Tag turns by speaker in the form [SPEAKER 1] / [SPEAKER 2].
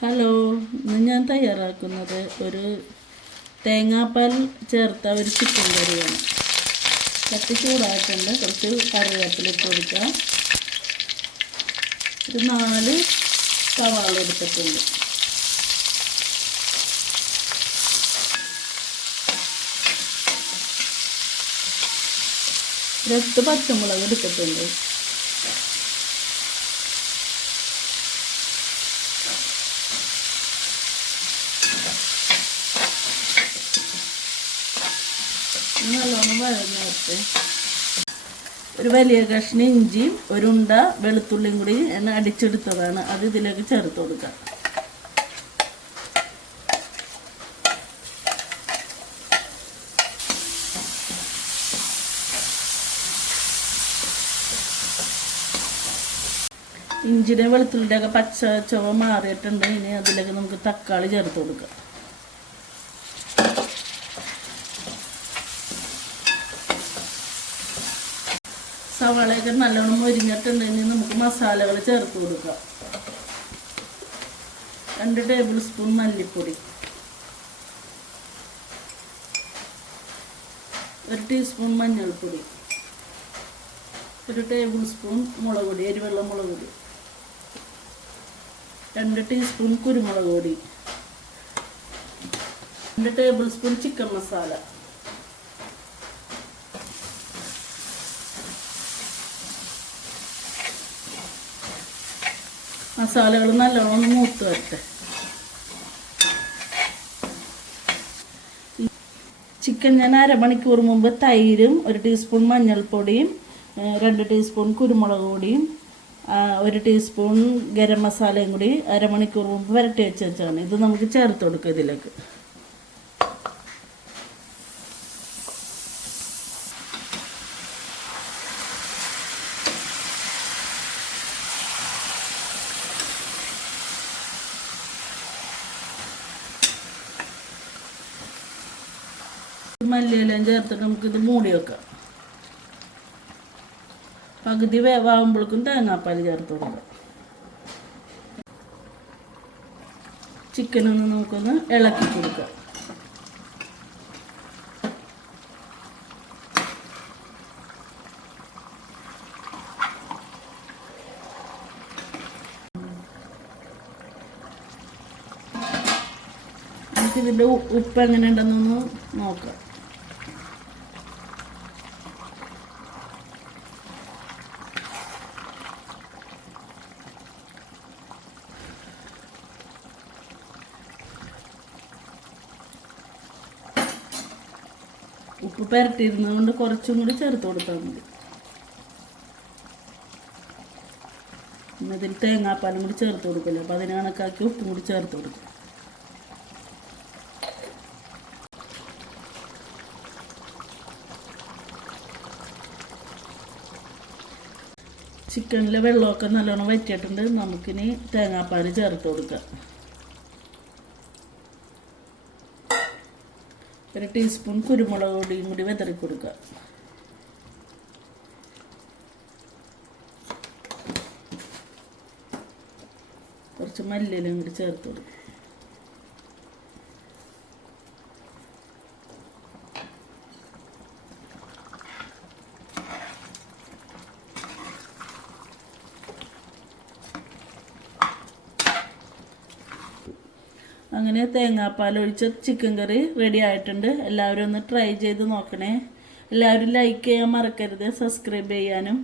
[SPEAKER 1] Hello ഇന്ന് ഞാൻ തയ്യാറാക്കുന്നത് ഒരു തേങ്ങാപ്പാൽ ചേർത്ത ഒരു ചിക്കൻ കറിയാണ്. കത്തി ചൂടായിട്ടുണ്ട്. കുറച്ച് കറിവേപ്പില ഇട്ട് കൊടുക്കാം. ഒരു നാല് സവാള എടുത്തിട്ടുണ്ട്. ഒരു പച്ചമുളക് എടുത്തിട്ടുണ്ട്. നല്ലോണം വഴഞ്ഞിട്ട് ഒരു വലിയ കഷ്ണം ഇഞ്ചിയും ഒരു ഉണ്ട വെളുത്തുള്ളിയും കൂടി എന്നെ അടിച്ചെടുത്തതാണ്. അത് ഇതിലേക്ക് ചേർത്ത് കൊടുക്കാം. ഇഞ്ചിയുടെ വെളുത്തുള്ളിയുടെ ഒക്കെ പച്ച ചുവ മാറിയിട്ടുണ്ട്. ഇനി അതിലേക്ക് നമുക്ക് തക്കാളി ചേർത്ത് കൊടുക്കാം. സവാളയൊക്കെ നല്ലോണം മൊരിഞ്ഞിട്ടുണ്ടെങ്കിൽ നമുക്ക് മസാലകൾ ചേർത്ത് കൊടുക്കാം. രണ്ട് ടേബിൾ സ്പൂൺ മല്ലിപ്പൊടി. ഒരു ടീസ്പൂൺ മഞ്ഞൾപ്പൊടി. ഒരു ടേബിൾ സ്പൂൺ മുളക് പൊടി എരിവെള്ള മുളക് പൊടി. രണ്ട് ടീസ്പൂൺ കുരുമുളക് പൊടി. രണ്ട് ടേബിൾ സ്പൂൺ ചിക്കൻ മസാല. മസാലകൾ നല്ലോണം മൂത്ത് വരട്ടെ. ചിക്കൻ ഞാൻ അരമണിക്കൂർ മുമ്പ് തൈരും ഒരു ടീസ്പൂൺ മഞ്ഞൾപ്പൊടിയും രണ്ട് ടീസ്പൂൺ കുരുമുളക് പൊടിയും ഒരു ടീസ്പൂൺ ഗരം മസാലയും കൂടി അരമണിക്കൂർ മുമ്പ് വരട്ടി വെച്ച് വെച്ചാണ്. ഇത് നമുക്ക് ചേർത്ത് കൊടുക്കുക ഇതിലേക്ക്. മല്ലിയെല്ലാം ചേർത്തിട്ട് നമുക്കിത് മൂടി വെക്കാം. പകുതി വേവാകുമ്പോഴേക്കും തേങ്ങാപ്പാൽ ചേർത്ത് കൊടുക്കാം. ചിക്കനൊന്ന് നമുക്കൊന്ന് ഇളക്കി കൊടുക്കാം. ഇതിന്റെ ഉപ്പ് എങ്ങനെ ഉണ്ടെന്നൊന്ന് നോക്കാം. ഉപ്പ് പുരട്ടിയിരുന്നത് കൊണ്ട് കുറച്ചും കൂടി ചേർത്ത് കൊടുത്താൽ മതി. പിന്നെ ഇതിൽ തേങ്ങാപ്പാലും കൂടി ചേർത്ത് കൊടുക്കില്ല? അപ്പം അതിന് കണക്കാക്കി ഉപ്പും കൂടി ചേർത്ത് കൊടുക്കും. ചിക്കനിലെ വെള്ളമൊക്കെ നല്ലോണം വറ്റിയിട്ടുണ്ട്. നമുക്കിനി തേങ്ങാപ്പാൽ ചേർത്ത് കൊടുക്കാം. ഒരു ടീസ്പൂൺ കുരുമുളക് പൊടിയും കൂടി വിതറി കൊടുക്കുക. കുറച്ച് മല്ലിയിലും കൂടി ചേർത്ത് കൊടുക്കുക. അങ്ങനെ തേങ്ങാപ്പാൽ ഒഴിച്ച ചിക്കൻ കറി റെഡി ആയിട്ടുണ്ട്. എല്ലാവരും ഒന്ന് ട്രൈ ചെയ്ത് നോക്കണേ. എല്ലാവരും ലൈക്ക് ചെയ്യാൻ മറക്കരുത് സബ്സ്ക്രൈബ് ചെയ്യാനും.